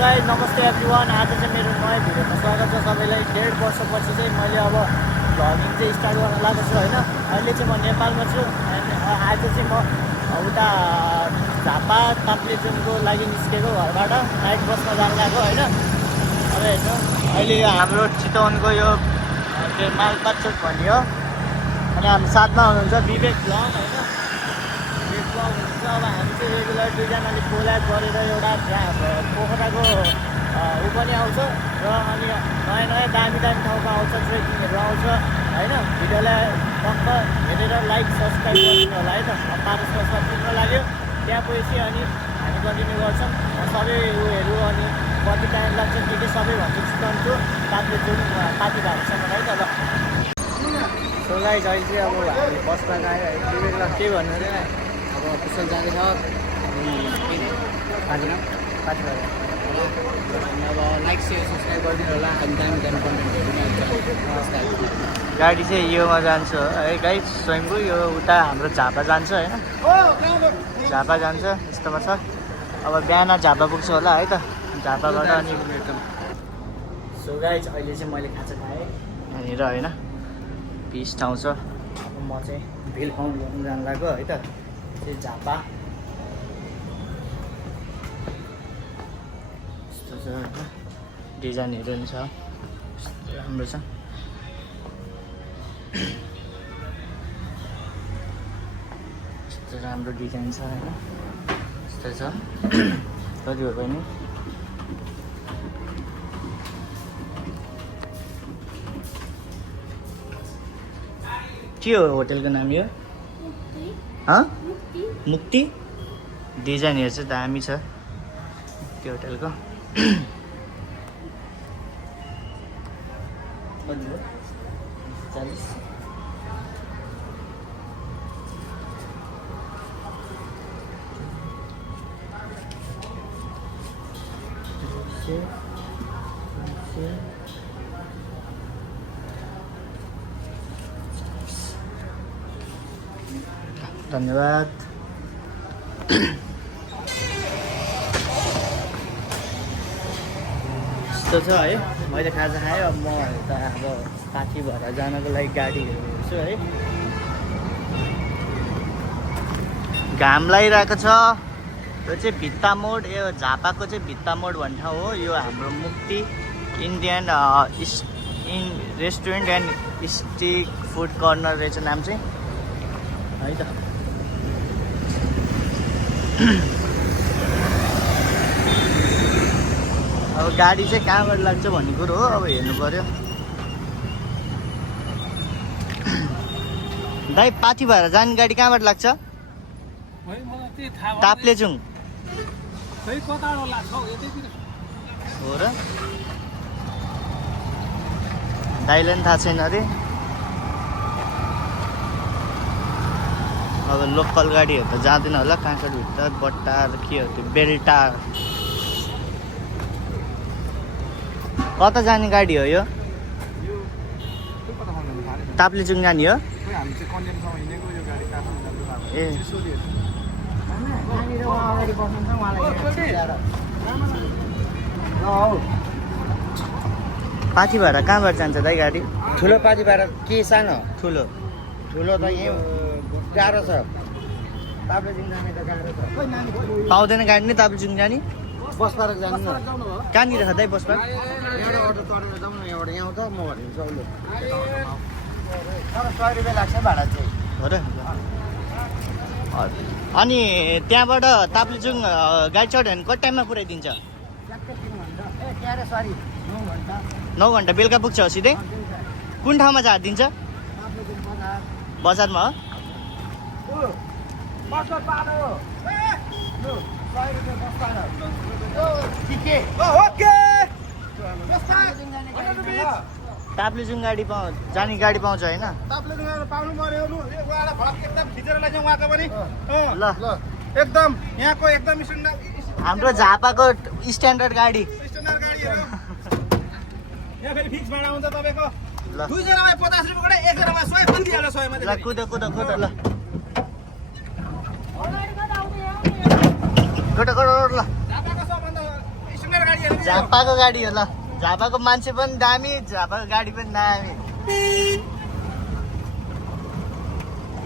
Guys नमस्ते everyone. आज चाहिँ मेरो नयाँ भिडियोमा स्वागत छ सबैलाई। 1.5 वर्षपछि चाहिँ मैले अब भ्लगिङ चाहिँ स्टार्ट गर्न लागेको छु होइन। अहिले चाहिँ म नेपालमा छु। आज चाहिँ म उता झापा ताप्लेजुङको लागि निस्केको घरबाट नाइट बसमा जान लागेको होइन। अब हेर्नु अहिले हाम्रो चितवनको यो मालपात चोक भन्यो अनि हामी साथमा हुनुहुन्छ विवेक ब्लग होइन। विवेक ब्लग हुनुहुन्छ। अब हामी चाहिँ रेगुलर दुईजनाले कोल्याब गरेर एउटा पोखराको ऊ पनि आउँछ र अनि नयाँ नयाँ दामी दामी ठाउँमा आउँछ, ट्रेकिङहरू आउँछ होइन। भिडियोलाई टक्क हेरेर लाइक सब्सक्राइब गरिदिनु होला है त। पारस बसमा पुग्न लाग्यो, त्यहाँ पुगेपछि अनि हामी कन्टिन्यू गर्छौँ सबै उयोहरू। अनि कति टाइम लाग्छ के सबै भन्छु चितवनको ताप्लेजुङ पाथिभाहरूसम्म है त। ल सो गाइस अहिले चाहिँ अब हामी बसमा गयो है। विवेकलाई के भन्नु अरे अब कुशल जाँदैछ पाथिभार अब लाइक सेयर सब्सक्राइब गरिदिनु होला। हामी दामी दामी कन्टेन्टहरू गाडी चाहिँ योमा जान्छ है गाइस। स्वयम्भू यो उता हाम्रो झापा जान्छ होइन। झापा जान्छ यस्तोमा छ। अब बिहान झापा पुग्छ होला है त। झापाबाट अनि सो गाइस अहिले चाहिँ मैले खाजा खाएँ यहाँनिर होइन। पिस ठाउँ छ। अब म चाहिँ भिल फाउन्ड गर्नु जानु लाग्यो है त। चाहिँ झापा यस्तो छ होइन। डिजाइनहरू पनि छ, राम्रो छ। यस्तो राम्रो डिजाइन छ होइन। यस्तो छ कति हो पनि। के हो होटेलको नाम यो? मुक्ति। डिजाइनहरू चाहिँ दामी छ त्यो होटेलको। कति हो? 40। धन्यवाद। यस्तो छ है। मैले खाजा खाएँ। अब म यता अब पाथी भएर जानको लागि गाडीहरू हेर्छु है। घाम लागिरहेको छ। यो चाहिँ भित्ता मोड, यो झापाको चाहिँ भित्ता मोड भन्ने ठाउँ हो। यो हाम्रो मुक्ति Indian restaurant and street food corner रहेछ नाम चाहिँ है त। अब गाडी चाहिँ कहाँबाट लाग्छ भन्ने कुरो हो। अब हेर्नु पर्यो। दाइ पाथी भएर जाने गाडी कहाँबाट लाग्छ? ताप्लेजुङ हो र? दाइलाई पनि थाहा छैन अरे। अब लोकल गाडीहरू त जाँदैन होला। काँक्रेभित्र बट्टार के हो त्यो बेल्टार। कता जाने गाडी हो यो? ताप्लेजुङ जाने हो? ए पाथी भएर कहाँबाट जान्छ दाइ गाडी? ठुलो पाथी भएर के सानो? ठुलो ठुलो त यहाँ गाह्रो छ। ताप्लेजुङ जाने त गाह्रो छ। पाउँदैन गाडी नि ताप्लेजुङ जाने? बस पार्क जानु न। कहाँनिर छ दाइ बस पार्क? एउटा अटो चढेर जाउँ न। एउटा यहाँ आउँछ म भनिदिन्छु अहिले। तर 100 रुपियाँ लाग्छ भाडा चाहिँ हो र? अनि त्यहाँबाट ताप्लेजुङ गाडी चढ्यो भने कति टाइममा पुऱ्याइदिन्छ? 9 घन्टा बेलुका पुग्छ हो सिधै? कुन ठाउँमा झारिदिन्छ? बजारमा हो? ताप्लेजुङ गाडी जाने गाडी पाउँछ होइन? ल एकदम यहाँको एकदम हाम्रो झापाको स्ट्यान्डर्ड गाडी। यहाँ फेरि फिक्स भाडा हुन्छ तपाईँको। ल 2 जनामा 50 रुपियाँ गरे, 1 जनामा 100 पनि दिइहाल्छ 100 मा। ल कुद ल ल झापाको सबभन्दा स्ट्यान्डर्ड गाडी झापाको गाडी हो ल झापाको मान्छे पनि दामी झापाको गाडी पनि दामी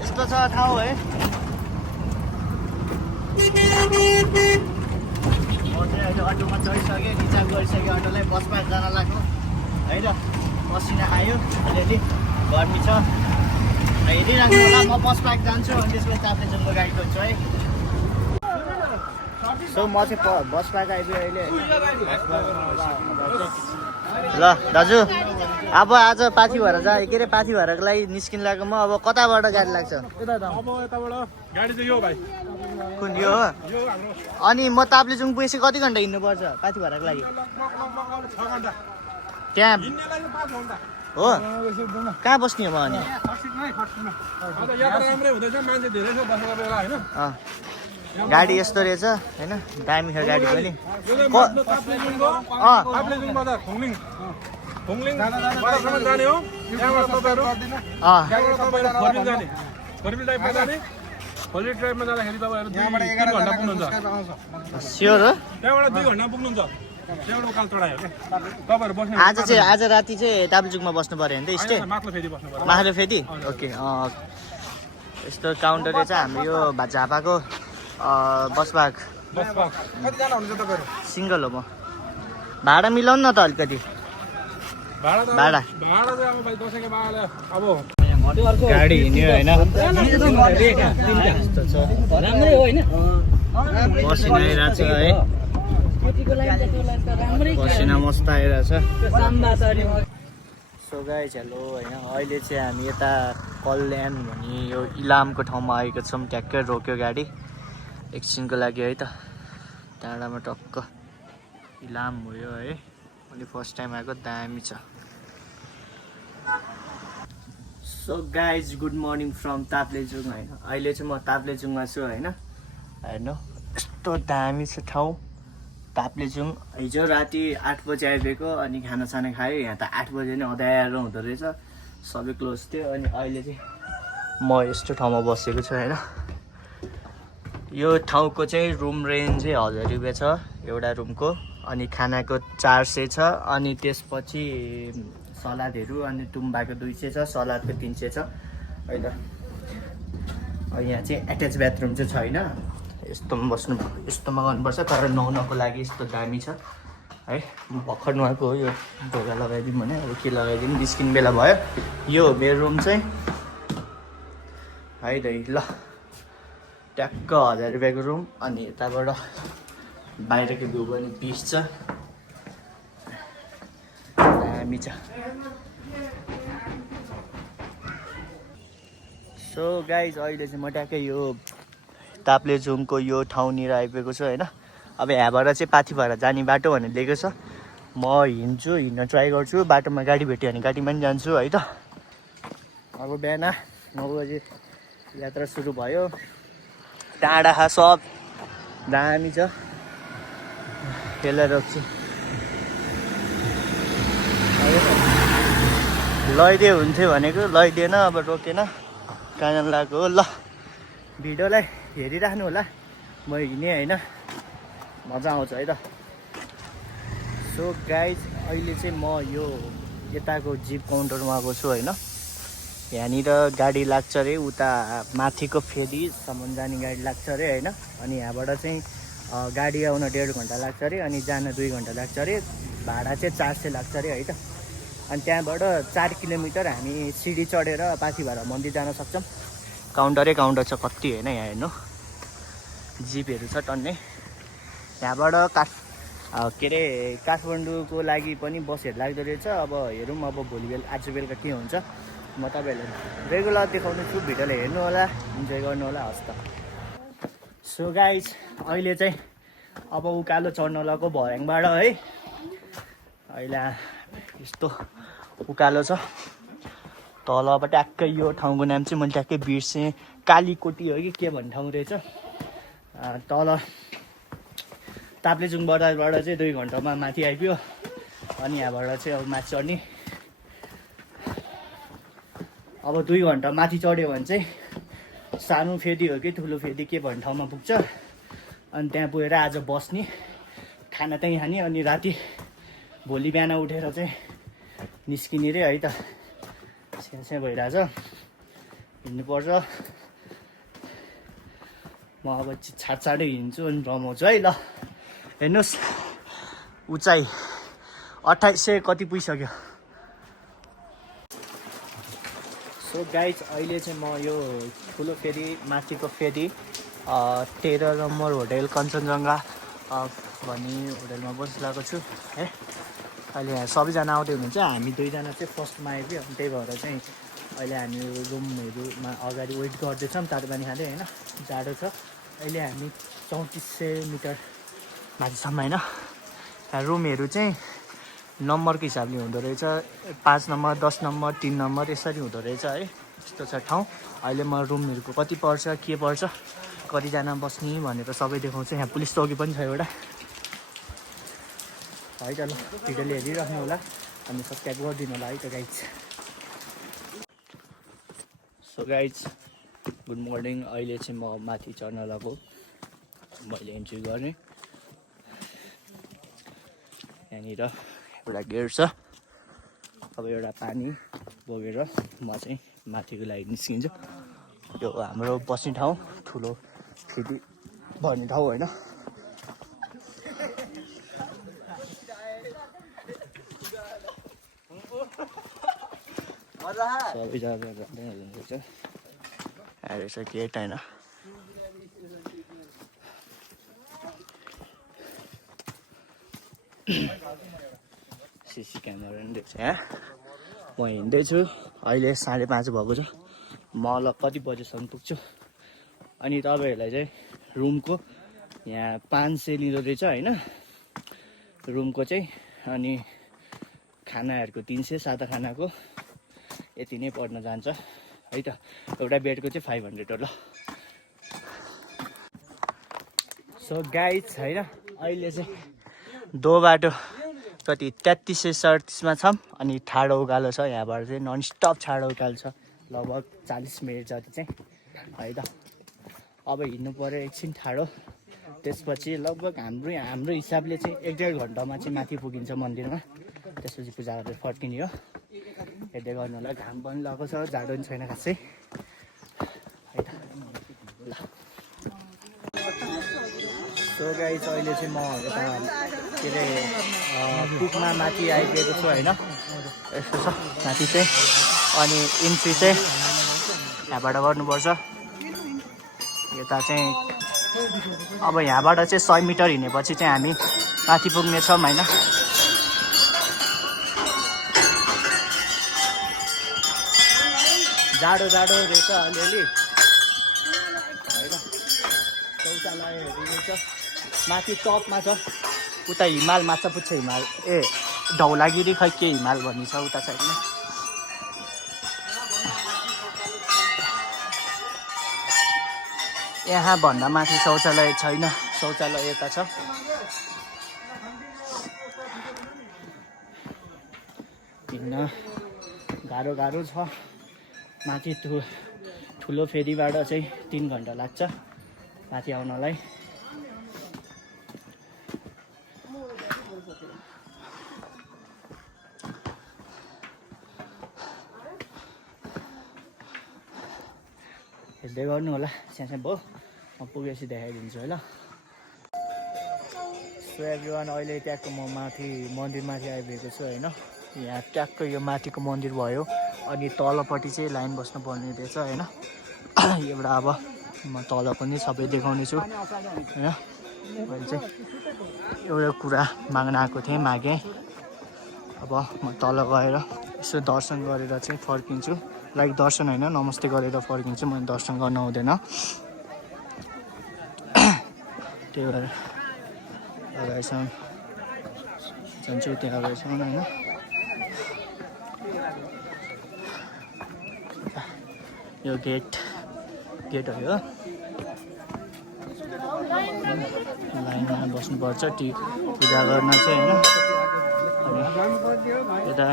यस्तो छ ठाउँ है म चाहिँ अहिले अटोमा चढिसकेँ रिचार्ज गरिसकेँ अटोलाई बसमा जान लाग्नु है त पसिना आयो अलिअलि गर्मी छ हेरिराख्नु होला म बस पार्क जान्छु अनि त्यसपछि ताप्लेजुङको गाडी खोज्छु है सो म चाहिँ बस पार्क आइपुगेँ अहिले ल दाजु अब आज पाथी भएर के अरे पाथी भएरको लागि निस्किन लागेको म अब कताबाट गाडी लाग्छ कुन यो हो अनि म ताप्लेजुङ पुगेपछि कति घन्टा हिँड्नुपर्छ पाथी भएरको लागि त्यहाँ हो कहाँ बस्ने हो म अनि गाडी यस्तो रहेछ होइन दामी छ गाडी पनि स्योर हो आज राति चाहिँ ताप्लेजुङमा बस्नु पर्यो भने त स्टे माथि फेदी ओके यस्तो काउन्टर रहेछ हाम्रो यो झापाको बस पार्क सिङ्गल हो म भाडा मिलाउनु न त अलिकति भाडा गाडी हिँड्यो होइन पसिना आइरहेको छ है पसिना मस्त आइरहेछ सो गाइज हेलो होइन अहिले चाहिँ हामी यता कल्याण भन्ने यो इलामको ठाउँमा आएको छौँ ट्याक्कै रोक्यो गाडी एकछिनको लागि है त टाढामा टक्क इलाम हो यो है अनि फर्स्ट टाइम आएको दामी छ so guys good morning from Taplejung होइन अहिले चाहिँ म ताप्लेजुङमा छु होइन हेर्नु यस्तो दामी छ ठाउँ ताप्लेजुङ हिजो राति 8 बजी आइदिएको अनि खानासाना खायो यहाँ त 8 बजी नै अँध्यारो हुँदो रहेछ सबै क्लोज थियो अनि अहिले चाहिँ म यस्तो ठाउँमा बसेको छु होइन यो ठाउँको चाहिँ रुम रेन्ज चाहिँ 1000 रुपियाँ छ एउटा रुमको अनि खानाको 400 छ अनि त्यसपछि सलादहरू अनि तुम्बाको 200 छ सलादको 300 छ है त यहाँ चाहिँ एट्याच बाथरुम चाहिँ छैन यस्तोमा यस्तोमा गर्नुपर्छ तर नुहाउनको लागि यस्तो दामी छ है भर्खर नुहाएको हो यो ढोका लगाइदिउँ भने अब के लगाइदिउँ निस्किने बेला भयो यो हो मेरो रुम चाहिँ है त ल ट्याक्क 1000 रुपियाँको रुम अनि यताबाट बाहिरको भ्यू पनि पिस छ दामी छ सो गाइज अहिले चाहिँ म ट्याक्कै यो ताप्लेजुङको यो ठाउँनिर आइपुगेको छु होइन अब यहाँबाट चाहिँ पाथी भएर जाने बाटो भनेर लिएको छ म हिँड्न ट्राई गर्छु बाटोमा गाडी भेट्यो भने गाडीमा पनि जान्छु है त अब बिहान 9 बजी यात्रा सुरु भयो डाँडा सब दामी छ त्यसलाई रोक्छु लैदिए हुन्थ्यो भनेको लैदिएन अब रोकेन कहाँ लाग्यो ल भिडियोलाई हेरिराख्नु होला म हिँडेँ होइन मजा आउँछ है त सो गाइज अहिले चाहिँ म यो यताको जिप काउन्टरमा आएको छु होइन यहाँनिर गाडी लाग्छ अरे उता माथिको फेदीसम्म जाने गाडी लाग्छ अरे होइन अनि यहाँबाट चाहिँ गाडी आउन 1.5 घन्टा लाग्छ अरे अनि जान 2 घन्टा लाग्छ अरे भाडा चाहिँ 400 लाग्छ अरे है त अनि त्यहाँबाट 4 किलोमिटर हामी सिडी चढेर पाथी भएर मन्दिर जान सक्छौँ काउन्टरै काउन्टर छ कति होइन यहाँ हेर्नु जिपहरू छ टन्नै यहाँबाट के अरे काठमाडौँको लागि पनि बसहरू लाग्दो रहेछ अब हेरौँ अब आज बेलुका के हुन्छ म तपाईँहरूलाई रेगुलर देखाउने छु भिडियोलाई हेर्नु होला इन्जोय गर्नु होला हस् त सो गाइज अहिले चाहिँ अब उकालो चढ्न लगाएको भर्याङबाट है अहिले यस्तो उकालो छ तल अब ट्याक्कै यो ठाउँको नाम चाहिँ मैले ट्याक्कै बिर्सेँ कालीकोटी हो कि के भन्ने ठाउँ रहेछ तल ताप्लेजुङ बजारबाट चाहिँ 2 घन्टामा माथि आइपुग्यो अनि यहाँबाट चाहिँ अब माथि चढ्ने अब 2 घन्टा माथि चढ्यो भने चाहिँ सानो फेदी हो कि ठुलो फेदी के भन्ने ठाउँमा पुग्छ अनि त्यहाँ पुगेर आज बस्ने खाना त्यहीँ खाने अनि राति भोलि बिहान उठेर चाहिँ निस्किने रे है त स्यास्या भइरहेछ हिँड्नुपर्छ म अब छाडछाडै हिँड्छु अनि रमाउँछु है ल हेर्नुहोस् उचाइ 2800 कति पुगिसक्यो सो गाइज अहिले चाहिँ म यो ठुलो फेरि माथिको फेरि 13 नम्बर होटेल कञ्चनजङ्घा भन्ने होटेलमा बसिरहेको छु है अहिले यहाँ सबैजना आउँदै हुनुहुन्छ हामी दुईजना चाहिँ फर्स्टमा आइपुग्यो अनि त्यही भएर चाहिँ अहिले हामी रुमहरूमा अगाडि वेट गर्दैछौँ तातो पानी खाँदै होइन जाडो छ अहिले हामी 3400 मिटर माथिसम्म होइन रुमहरू चाहिँ नम्बरको हिसाबले हुँदो रहेछ 5 नम्बर 10 नम्बर 3 नम्बर यसरी हुँदो रहेछ है यस्तो छ ठाउँ अहिले म रुमहरूको कति पर्छ के पर्छ कतिजना बस्ने भनेर सबै देखाउँछु यहाँ पुलिस चौकी पनि छ एउटा है त ल भिडियोले हेरिराख्नु होला अनि सब्सक्राइब गरिदिनु होला है त guys so guys good morning अहिले चाहिँ म माथि चढ्न लागेको मैले इन्ट्री गरेँ यहाँनिर एउटा गेट छ अब एउटा पानी बोकेर म चाहिँ माथिको लागि निस्किन्छु यो हाम्रो बस्ने ठाउँ ठुलो फेरि भन्ने ठाउँ होइन सबैजना जाँदै हुनुहुन्छ रहेछ गेट होइन सिसी क्यामेरा पनि देख्छ यहाँ म हिँड्दैछु अहिले 5:30 भएको छ म ल कति बजेसम्म पुग्छु अनि तपाईँहरूलाई चाहिँ रुमको यहाँ 500 लिँदो रहेछ होइन रुमको चाहिँ अनि खानाहरूको 300 सादा खानाको यति नै पर्न जान्छ है त एउटा बेडको चाहिँ 500 हो ल सो गाइज होइन अहिले चाहिँ दो बाटो कति 3337 छौँ अनि ठाडो उकालो छ यहाँबाट चाहिँ ननस्टप ठाडो उकालो छ लगभग 40 मिनट जति चाहिँ है त अब हिँड्नु पऱ्यो एकछिन ठाडो त्यसपछि लगभग हाम्रो हिसाबले चाहिँ 1-1.5 घन्टामा चाहिँ माथि पुगिन्छ मन्दिरमा त्यसपछि पूजा गरेर फर्किने हो हेर्दै गर्नु होला घाम पनि लगाएको छ जाडो पनि छैन खासै है त ल सो गाइस अहिले चाहिँ म यता के अरे पुगमा माथि आइपुगेको छु होइन यस्तो छ माथि चाहिँ अनि इन्ट्री चाहिँ यहाँबाट गर्नुपर्छ यता चाहिँ अब यहाँबाट चाहिँ 100 मिटर हिँडेपछि चाहिँ हामी माथि पुग्नेछौँ होइन जाडो रहेछ अलिअलि होइन शौचालयहरू रहेछ माथि टपमा छ उता हिमाल माछापुच्छ हिमाल ए धौलागिरी खै के हिमाल भन्ने छ उता साइडमा यहाँ भन्दा माथि शौचालय छैन शौचालय यता छ हिँड्न गाह्रो छ माथि ठुलो फेरीबाट चाहिँ 3 घन्टा लाग्छ माथि आउनलाई हेर्दै गर्नु होला सानो भयो म पुगेपछि देखाइदिन्छु है ल सो एभ्रिवान अहिले ट्याक्क म माथि मन्दिरमाथि आइपुगेको छु होइन यहाँ ट्याक्क यो माथिको मन्दिर भयो अनि तलपट्टि चाहिँ लाइन बस्नु पर्ने रहेछ होइन एउटा अब म तल पनि सबै देखाउने छु होइन मैले चाहिँ एउटा कुरा माग्न आएको थिएँ मागेँ अब म तल गएर यसो दर्शन गरेर चाहिँ फर्किन्छु लाइक दर्शन होइन नमस्ते गरेर फर्किन्छु मैले दर्शन गर्न हुँदैन त्यही भएर अगाडिसम्म जान्छु त्यहाँ अगाडिसम्म होइन यो गेट हो यो लाइनमा बस्नुपर्छ पूजा गर्न चाहिँ होइन अनि यता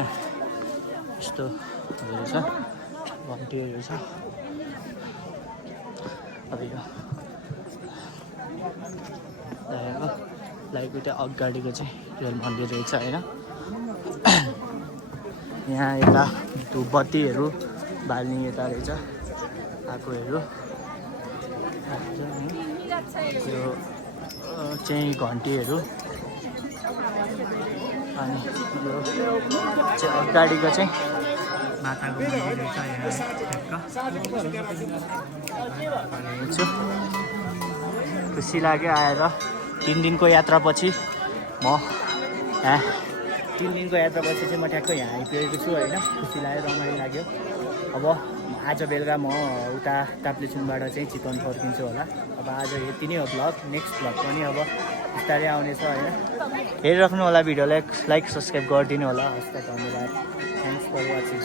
यस्तो रहेछ घन्टीहरू छ अब यो लाइक उता अगाडिको चाहिँ रेल मन्दिर रहेछ होइन। यहाँ यता धुपबत्तीहरू बाल्ने यता रहेछ आगोहरू। यो चाहिँ घन्टीहरू अनि यो चाहिँ अगाडिको चाहिँ माताको मन्दिर रहेछ यहाँ। खुसी लाग्यो आएर 3 दिनको यात्रापछि म यहाँ 3 दिनको यात्रापछि चाहिँ म ठ्याक्कै यहाँ आइपुगेको छु होइन। खुसी लाग्यो रमाइलो लाग्यो। अब आज बेलुका म उता ताप्लेजुङबाट चाहिँ चितवन फर्किन्छु होला। अब आज यति नै हो भ्लग। नेक्स्ट भ्लग पनि अब बिस्तारै आउनेछ होइन। हेरिराख्नु होला भिडियोलाई लाइक सब्सक्राइब गरिदिनु होला। हस् त धन्यवाद। Thanks for watching.